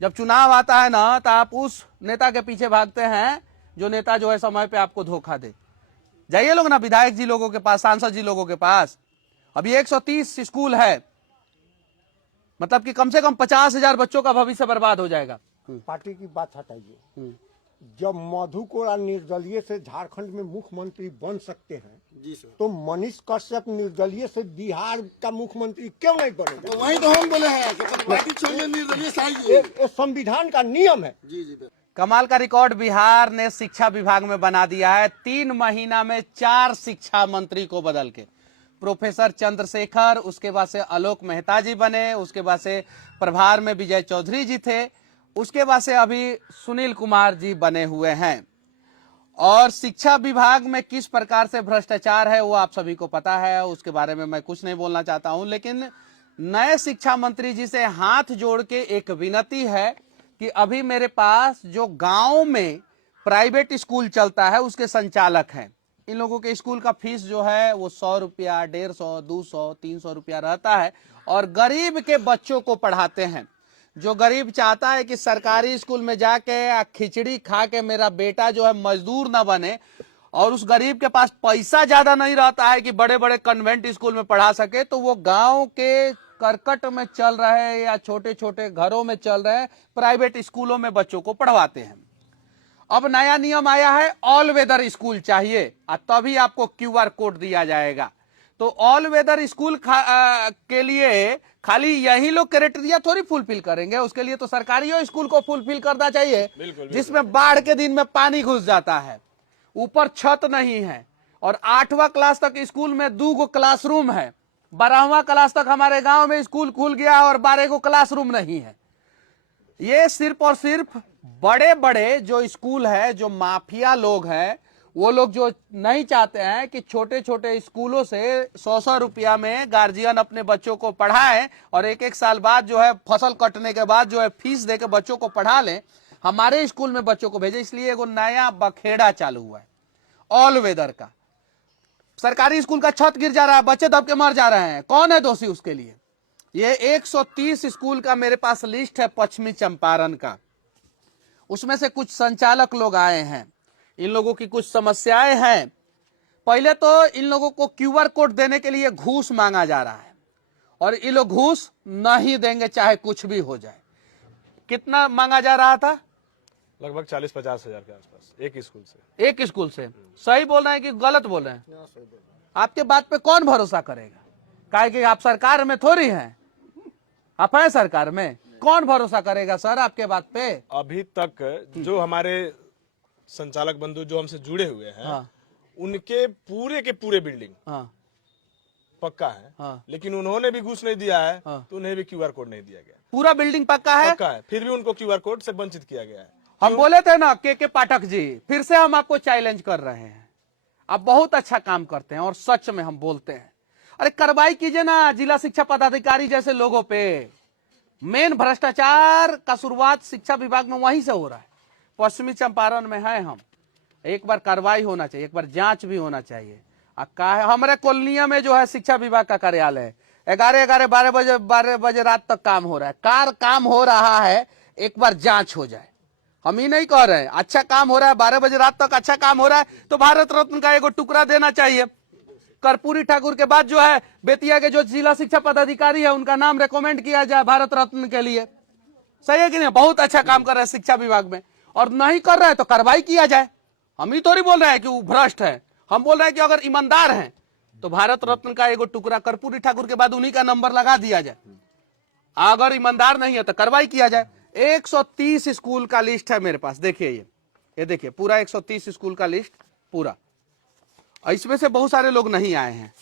जब चुनाव आता है ना तो आप उस नेता के पीछे भागते हैं जो नेता जो है समय पे आपको धोखा दे। जाइए लोग ना विधायक जी लोगों के पास, सांसद जी लोगों के पास। अभी 130 स्कूल है, मतलब कि कम से कम 50,000 बच्चों का भविष्य बर्बाद हो जाएगा। पार्टी की बात हटाइए, जब मधु कोड़ा निर्दलीय से झारखंड में मुख्यमंत्री बन सकते हैं जी सर, तो मनीष कश्यप निर्दलीय से बिहार का मुख्यमंत्री क्यों नहीं बनेगा? तो वही तो हम बोले हैं कि पार्टी छोड़िए, निर्दलीय से आइए। ये संविधान का नियम है। जी जी। कमाल का रिकॉर्ड बिहार ने शिक्षा विभाग में बना दिया है। 3 महीना में 4 शिक्षा मंत्री को बदल के, प्रोफेसर चंद्रशेखर, उसके बाद से आलोक मेहता जी बने, उसके बाद से प्रभार में विजय चौधरी जी थे, उसके बाद से अभी सुनील कुमार जी बने हुए हैं। और शिक्षा विभाग में किस प्रकार से भ्रष्टाचार है वो आप सभी को पता है, उसके बारे में मैं कुछ नहीं बोलना चाहता हूं। लेकिन नए शिक्षा मंत्री जी से हाथ जोड़ के एक विनती है कि अभी मेरे पास जो गांव में प्राइवेट स्कूल चलता है उसके संचालक हैं। इन लोगों के स्कूल का फीस जो है वो 100 रुपया, 150, 200, 300 रुपया रहता है और गरीब के बच्चों को पढ़ाते हैं। जो गरीब चाहता है कि सरकारी स्कूल में जाके खिचड़ी खा के मेरा बेटा जो है मजदूर ना बने, और उस गरीब के पास पैसा ज्यादा नहीं रहता है कि बड़े बड़े कन्वेंट स्कूल में पढ़ा सके, तो वो गांव के करकट में चल रहे या छोटे छोटे घरों में चल रहे प्राइवेट स्कूलों में बच्चों को पढ़वाते हैं। अब नया नियम आया है, ऑल वेदर स्कूल चाहिए तभी आपको QR कोड दिया जाएगा। तो ऑल वेदर स्कूल के लिए खाली यही लोग क्राइटेरिया थोड़ी फुलफिल करेंगे, उसके लिए तो सरकारी स्कूल को फुलफिल करना चाहिए, जिसमें बाढ़ के दिन में पानी घुस जाता है, ऊपर छत नहीं है, और 8वां क्लास तक स्कूल में 2 क्लासरूम है, 12वां क्लास तक हमारे गांव में स्कूल खुल गया और 12 क्लासरूम नहीं है। ये सिर्फ और सिर्फ बड़े बड़े जो स्कूल है, जो माफिया लोग हैं, वो लोग जो नहीं चाहते हैं कि छोटे छोटे स्कूलों से 100 रुपया में गार्जियन अपने बच्चों को पढ़ाएं और 1-1 साल बाद जो है फसल कटने के बाद जो है फीस देके बच्चों को पढ़ा लें, हमारे स्कूल में बच्चों को भेजे। इसलिए एगो नया बखेड़ा चालू हुआ है ऑल वेदर का। सरकारी स्कूल का छत गिर जा रहा है, बच्चे दब के मर जा रहे हैं, कौन है दोषी उसके लिए? ये 130 स्कूल का मेरे पास लिस्ट है पश्चिमी चंपारण का, उसमें से कुछ संचालक लोग आए हैं, इन लोगों की कुछ समस्याएं हैं। पहले तो इन लोगों को QR कोड देने के लिए घूस मांगा जा रहा है और ये लोग घूस नहीं देंगे चाहे कुछ भी हो जाए। कितना मांगा जा रहा था? लगभग 40-50 हजार के आसपास एक स्कूल से। एक स्कूल से? सही बोल रहे हैं कि गलत बोल रहे हैं? आपके बात पे कौन भरोसा करेगा? काहे कि आप सरकार में थोड़ी हैं, आप हैं सरकार में, कौन भरोसा करेगा सर आपके बात पे? अभी तक जो हमारे संचालक बंधु जो हमसे जुड़े हुए हैं, हाँ। उनके पूरे के पूरे बिल्डिंग हाँ। पक्का है हाँ। लेकिन उन्होंने भी घूस नहीं दिया है हाँ। तो उन्हें भी QR कोड नहीं दिया गया। पूरा बिल्डिंग पक्का है? पक्का है, फिर भी उनको QR कोड से वंचित किया गया है। हम बोले थे ना के पाठक जी, फिर से हम आपको चैलेंज कर रहे हैं, आप बहुत अच्छा काम करते हैं और सच में हम बोलते हैं, अरे कार्रवाई कीजिए ना जिला शिक्षा पदाधिकारी जैसे लोगों पे। मेन भ्रष्टाचार का शुरुआत शिक्षा विभाग में वहीं से हो रहा है, पश्चिमी चंपारण में है हम। एक बार कार्रवाई होना चाहिए, एक बार जांच भी होना चाहिए। हमारे कॉलोनिया में जो है शिक्षा विभाग का कार्यालय है, 12 बजे रात तक काम हो रहा है, काम हो रहा है, एक बार जांच हो जाए। हम ही नहीं कह रहे हैं, अच्छा काम हो रहा है, 12 बजे रात तक अच्छा काम हो रहा है तो भारत रत्न का एगो टुकड़ा देना चाहिए। कर्पूरी ठाकुर के बाद जो है बेतिया के जो जिला शिक्षा पदाधिकारी है उनका नाम रेकमेंड किया जाए भारत रत्न के लिए। सही है कि नहीं? बहुत अच्छा काम कर रहे हैं शिक्षा विभाग में, और नहीं कर रहे हैं तो कार्रवाई किया जाए। हम ही थोड़ी बोल रहे हैं कि वो भ्रष्ट है, हम बोल रहे हैं कि अगर ईमानदार हैं तो भारत रत्न का एगो टुकड़ा कर्पूरी ठाकुर के बाद उन्हीं का नंबर लगा दिया जाए। अगर ईमानदार नहीं है तो कार्रवाई किया जाए। 130 स्कूल का लिस्ट है मेरे पास, देखिए ये देखिए पूरा 130 स्कूल का लिस्ट पूरा। इसमें से बहुत सारे लोग नहीं आए हैं,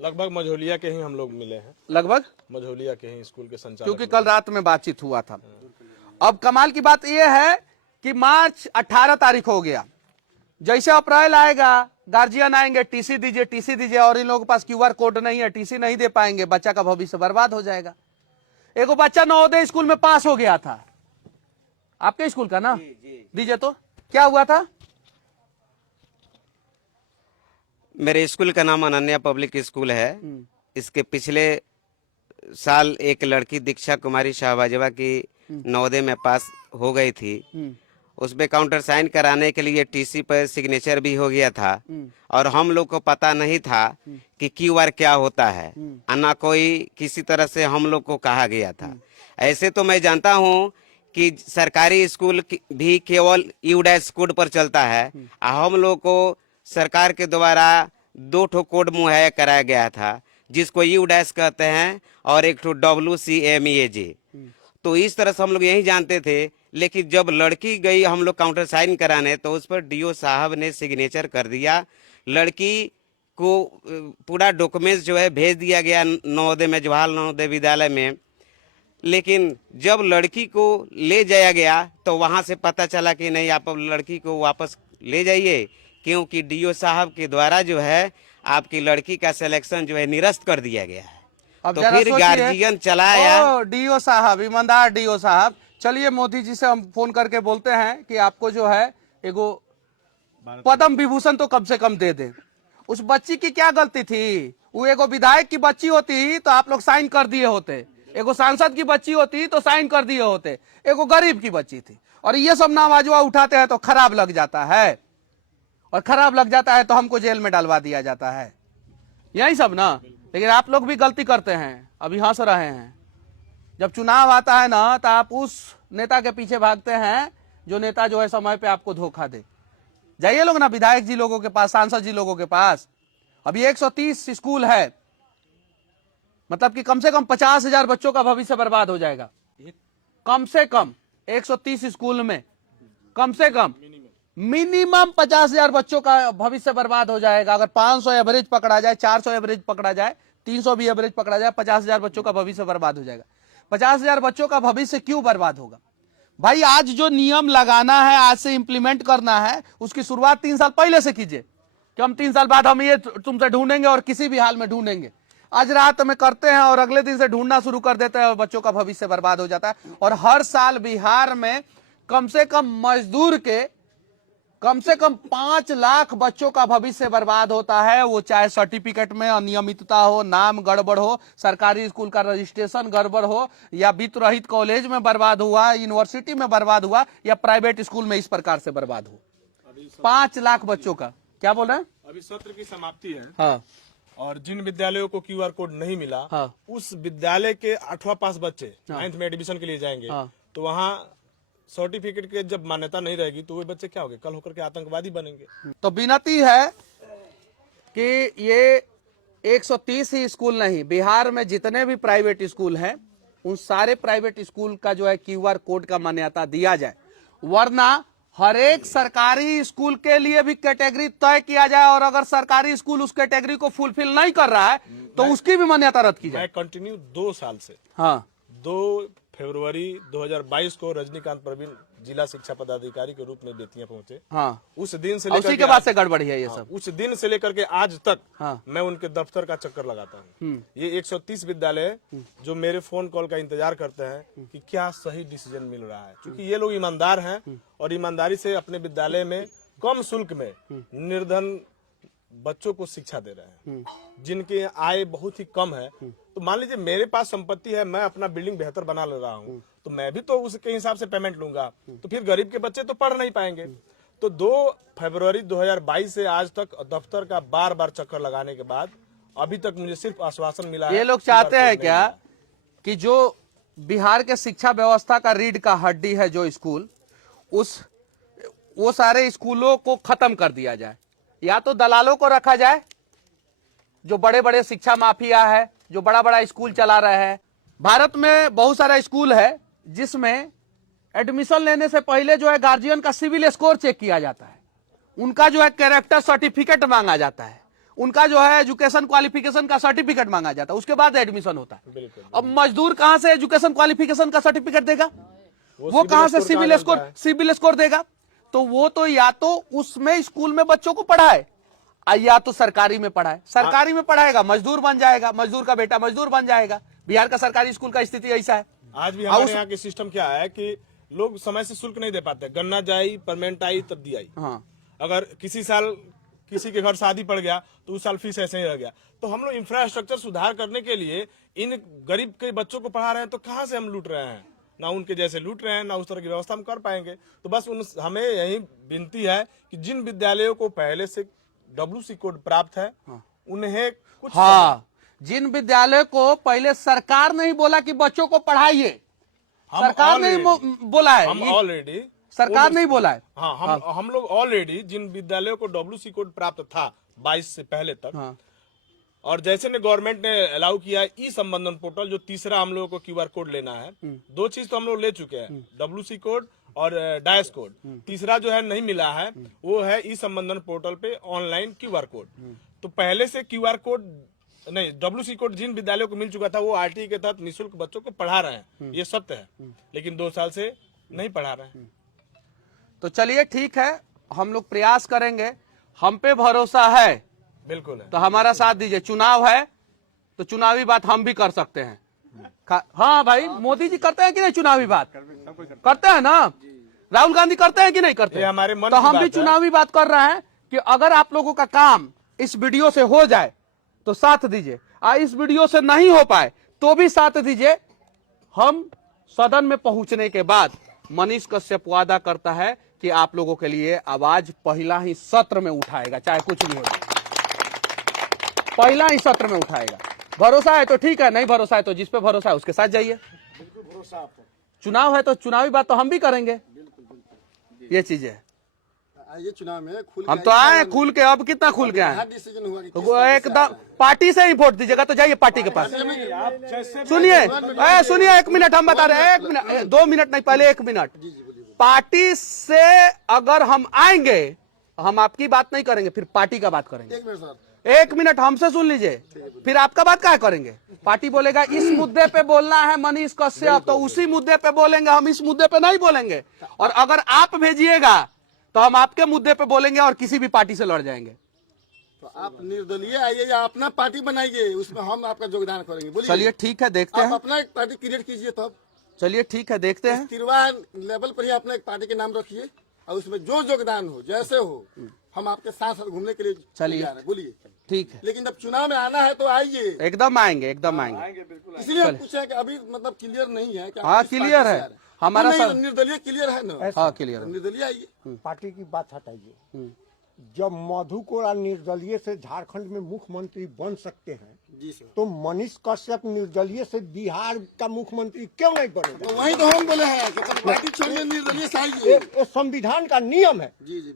लगभग मझौलिया के ही हम लोग मिले हैं, लगभग मझौलिया के ही स्कूल के संचालक, क्योंकि कल रात में बातचीत हुआ था। अब कमाल की बात यह है कि मार्च 18 तारीख हो गया, जैसे अप्रैल आएगा गार्जियन आएंगे, टीसी दीजिए, और इन लोगों के पास QR कोड नहीं है, टीसी नहीं दे पाएंगे, बच्चा का भविष्य बर्बाद हो जाएगा। एगो बच्चा नवोदय स्कूल में पास हो गया था, आपके स्कूल का ना, दीजिए तो क्या हुआ था? मेरे स्कूल का नाम अनन्या पब्लिक स्कूल है। इसके पिछले साल एक लड़की दीक्षा कुमारी शाहबाजवा की नवोदय में पास हो गई थी। उसमें काउंटर साइन कराने के लिए टीसी पर सिग्नेचर भी हो गया था और हम लोग को पता नहीं था कि क्यूआर क्या होता है, ना कोई किसी तरह से हम लोग को कहा गया था। ऐसे तो मैं जानता हूँ कि सरकारी स्कूल भी केवल यू-डैश कोड पर चलता है। हम लोग को सरकार के द्वारा 2 ठो कोड मुहैया कराया गया था, जिसको यू-डैश कहते हैं और एक ठो WCMEAJ। तो इस तरह से हम लोग यही जानते थे, लेकिन जब लड़की गई हम लोग काउंटर साइन कराने तो उस पर डीओ साहब ने सिग्नेचर कर दिया। लड़की को पूरा डॉक्यूमेंट्स जो है भेज दिया गया नवोदय में, जवाहर नवोदय विद्यालय में। लेकिन जब लड़की को ले जाया गया तो वहां से पता चला कि नहीं, आप लड़की को वापस ले जाइए, क्योंकि डीओ साहब के द्वारा जो है आपकी लड़की का सिलेक्शन जो है निरस्त कर दिया गया है। तो फिर गार्जियन चलाया। डीओ साहब, ईमानदार डीओ साहब, चलिए मोदी जी से हम फोन करके बोलते हैं कि आपको जो है एगो पद्म विभूषण तो कम से कम दे दे। उस बच्ची की क्या गलती थी? वो एगो विधायक की बच्ची होती तो आप लोग साइन कर दिए होते, एगो सांसद की बच्ची होती तो साइन कर दिए होते, एगो गरीब की बच्ची थी। और ये सब नामाजुआ उठाते हैं तो खराब लग जाता है, और खराब लग जाता है तो हमको जेल में डालवा दिया जाता है, यही सब ना। लेकिन आप लोग भी गलती करते हैं, अभी हंस रहे हैं। जब चुनाव आता है ना तो आप उस नेता के पीछे भागते हैं जो नेता जो है समय पे आपको धोखा दे। जाइए लोग ना विधायक जी लोगों के पास, सांसद जी लोगों के पास। अभी 130 स्कूल है, मतलब कि कम से कम 50,000 बच्चों का भविष्य बर्बाद हो जाएगा। कम से कम 130 स्कूल में कम से कम मिनिमम 50,000 बच्चों का भविष्य बर्बाद हो जाएगा। अगर 500 एवरेज पकड़ा जाए, 400 एवरेज पकड़ा जाए, 300 भी एवरेज पकड़ा जाए, 50,000 बच्चों का भविष्य बर्बाद हो जाएगा। 50,000 बच्चों का भविष्य क्यों बर्बाद होगा भाई? आज जो नियम लगाना है, आज से इंप्लीमेंट करना है, उसकी शुरुआत 3 साल पहले से कीजिए कि हम 3 साल बाद हम ये तुमसे ढूंढेंगे और किसी भी हाल में ढूंढेंगे। आज रात में करते हैं और अगले दिन से ढूंढना शुरू कर देते हैं और बच्चों का भविष्य बर्बाद हो जाता है। और हर साल बिहार में कम से कम मजदूर के कम से कम 5 लाख बच्चों का भविष्य बर्बाद होता है। वो चाहे सर्टिफिकेट में अनियमितता हो, नाम गड़बड़ हो, सरकारी स्कूल का रजिस्ट्रेशन गड़बड़ हो, या वित्त रहित कॉलेज में बर्बाद हुआ, यूनिवर्सिटी में बर्बाद हुआ, या प्राइवेट स्कूल में इस प्रकार से बर्बाद हो। 5 लाख बच्चों का। क्या बोल रहे हैं? अभी सत्र की समाप्ति है। हाँ। और जिन विद्यालयों को क्यूआर कोड नहीं मिला, हाँ। उस विद्यालय के 8वां पास बच्चे 9th में एडमिशन के लिए जाएंगे। हाँ। तो वहाँ सर्टिफिकेट के जब मान्यता नहीं रहेगी तो वे बच्चे क्या होंगे? कल होकर के आतंकवादी बनेंगे। तो विनती है कि ये 130 ही स्कूल नहीं, बिहार में जितने भी प्राइवेट स्कूल हैं, उन सारे प्राइवेट स्कूल का जो है क्यूआर कोड का मान्यता दिया जाए, वरना हर एक सरकारी स्कूल के लिए भी कैटेगरी तय किया जाए, और अगर सरकारी स्कूल उस कैटेगरी को फुलफिल नहीं कर रहा है तो उसकी भी मान्यता रद्द की जाए। मैं कंटिन्यू 2 साल से, हाँ, 2 फरवरी 2022 को रजनीकांत प्रवीण जिला शिक्षा पदाधिकारी के रूप में बेतिया पहुंचे। हाँ, उस दिन से उसी के बाद से गड़बड़ी है ये सब। उस दिन से लेकर के आज तक हाँ। मैं उनके दफ्तर का चक्कर लगाता हूँ। ये 130 विद्यालय जो मेरे फोन कॉल का इंतजार करते हैं कि क्या सही डिसीजन मिल रहा है, क्योंकि ये लोग ईमानदार हैं और ईमानदारी से अपने विद्यालय में कम शुल्क में निर्धन बच्चों को शिक्षा दे रहे हैं, जिनके आय बहुत ही कम है। तो मान लीजिए मेरे पास संपत्ति है, मैं अपना बिल्डिंग बेहतर बना ले रहा हूँ, तो मैं भी तो उसके हिसाब से पेमेंट लूंगा, तो फिर गरीब के बच्चे तो पढ़ नहीं पाएंगे। तो 2 फरवरी 2022 से आज तक दफ्तर का बार बार चक्कर लगाने के बाद अभी तक मुझे सिर्फ आश्वासन मिला है। ये लोग चाहते हैं क्या कि जो बिहार के शिक्षा व्यवस्था का रीढ़ का हड्डी है जो स्कूल, वो सारे स्कूलों को खत्म कर दिया जाए, या तो दलालों को रखा जाए जो बड़े बड़े शिक्षा माफिया है, जो बड़ा बड़ा स्कूल चला रहे हैं। भारत में बहुत सारा स्कूल है जिसमें एडमिशन लेने से पहले जो है गार्जियन का सिविल स्कोर चेक किया जाता है, उनका जो है कैरेक्टर सर्टिफिकेट मांगा जाता है, उनका जो है एजुकेशन क्वालिफिकेशन का सर्टिफिकेट मांगा जाता है, उसके बाद एडमिशन होता है। अब मजदूर कहां से एजुकेशन क्वालिफिकेशन का सर्टिफिकेट देगा? वो कहां से सिविल स्कोर देगा? तो वो तो या तो उसमें स्कूल में बच्चों को पढ़ाए, या तो सरकारी में पढ़ाए। सरकारी में पढ़ाएगा, मजदूर बन जाएगा, मजदूर का बेटा मजदूर बन जाएगा। बिहार का सरकारी स्कूल का स्थिति ऐसा है। आज भी हमारे यहाँ के सिस्टम क्या है कि लोग समय से शुल्क नहीं दे पाते। गन्ना जाई, परमानेंट आई, तब दी आई। हाँ। अगर किसी साल किसी के घर शादी पड़ गया तो उस साल फीस ऐसे ही रह गया। तो हम लोग इंफ्रास्ट्रक्चर सुधार करने के लिए इन गरीब के बच्चों को पढ़ा रहे हैं, तो कहाँ से हम लूट रहे हैं? ना उनके जैसे लूट रहे हैं, ना उस तरह की व्यवस्था हम कर पाएंगे। तो बस हमें यही विनती है कि जिन विद्यालयों को पहले से WC कोड प्राप्त है उन्हें कुछ जिन विद्यालय को पहले सरकार नहीं बोला कि बच्चों को पढ़ाइए, सरकार नहीं बोला है, हम ऑलरेडी सरकार नहीं बोला है। हाँ, हम लोग ऑलरेडी जिन विद्यालयों को WC कोड प्राप्त था 22 से पहले तक, और जैसे ने गवर्नमेंट ने अलाउ किया है ई संबंधन पोर्टल, जो तीसरा हम लोगों को QR कोड लेना है, 2 चीज तो हम लोग ले चुके हैं, WC कोड और डायस कोड। तीसरा जो है नहीं मिला है, वो है ई संबंधन पोर्टल पे ऑनलाइन QR कोड। तो पहले से QR कोड नहीं, WC कोड जिन विद्यालयों को मिल चुका था वो RTE के तहत निःशुल्क बच्चों को पढ़ा रहे हैं, ये सत्य है, लेकिन 2 साल से नहीं पढ़ा रहे हैं। तो चलिए ठीक है, हम लोग प्रयास करेंगे, हम पे भरोसा है, बिल्कुल है। तो हमारा साथ दीजिए। चुनाव है तो चुनावी बात हम भी कर सकते हैं। हाँ भाई, मोदी जी करते हैं कि नहीं चुनावी बात? करते हैं ना? राहुल गांधी करते हैं कि नहीं करते? हमारे मन तो की हम बात भी है। चुनावी बात कर रहे हैं कि अगर आप लोगों का काम इस वीडियो से हो जाए तो साथ दीजिए, इस वीडियो से नहीं हो पाए तो भी साथ दीजिए। हम सदन में पहुंचने के बाद मनीष कश्यप वादा करता है कि आप लोगों के लिए आवाज पहला ही सत्र में उठाएगा, चाहे कुछ भी हो जाए, पहला ही सत्र में उठाएगा। भरोसा है तो ठीक है, नहीं भरोसा है तो जिस पे भरोसा है उसके साथ जाइए। चुनाव है तो चुनावी बात तो हम भी करेंगे, ये चीजें है। ये चुनाव में हम तो आए खुल के, अब कितना खुल के आए, डिसीजन हुआ कि तो एकदम पार्टी से ही वोट दीजिएगा तो जाइए पार्टी के पास। सुनिए, सुनिए, 1 मिनट हम बता रहे हैं, 1 मिनट, 2 मिनट नहीं, पहले 1 मिनट। पार्टी से अगर हम आएंगे, हम आपकी बात नहीं करेंगे, फिर पार्टी का बात करेंगे। 1 मिनट सर, 1 मिनट हमसे सुन लीजिए, फिर आपका बात क्या करेंगे? पार्टी बोलेगा इस मुद्दे पे बोलना है मनीष कश्यप, तो उसी मुद्दे पे बोलेंगे, हम इस मुद्दे पे नहीं बोलेंगे। और अगर आप भेजिएगा तो हम आपके मुद्दे पे बोलेंगे और किसी भी पार्टी से लड़ जाएंगे। तो आप निर्दलीय आइए या अपना पार्टी बनाइए, उसमें हम आपका योगदान करेंगे। बोलिए। चलिए ठीक है, देखते आप हैं। अपना एक पार्टी क्रिएट कीजिए, तब चलिए ठीक है, देखते हैं। तिरवा लेवल पर ही अपना एक पार्टी के नाम रखिए और उसमें जो योगदान हो, जैसे हो, हम आपके साथ साथ घूमने के लिए चलिए। तैयार हैं। बोलिए। ठीक है, लेकिन जब चुनाव में आना है तो आइए। एकदम आएंगे, एकदम आएंगे। इसलिए हम पूछे कि अभी मतलब क्लियर नहीं है कि आप हाँ, किस पार्टी क्लियर से है। आ रहे हैं। हमारा नहीं, सब निर्दलीय क्लियर है ना? हाँ क्लियर है। निर्दलीय आइए। पार्टी की बात हटाइए। जब मधु कोड़ा निर्दलीय से झारखंड में मुख्यमंत्री बन सकते हैं, जी सर। तो मनीष कश्यप निर्दलीय से बिहार का मुख्यमंत्री क्यों नहीं बनेगा? तो वही तो हम बोले हैं कि पार्टी छोड़िए, निर्दलीय से आइए। ये संविधान का नियम है। जी जी।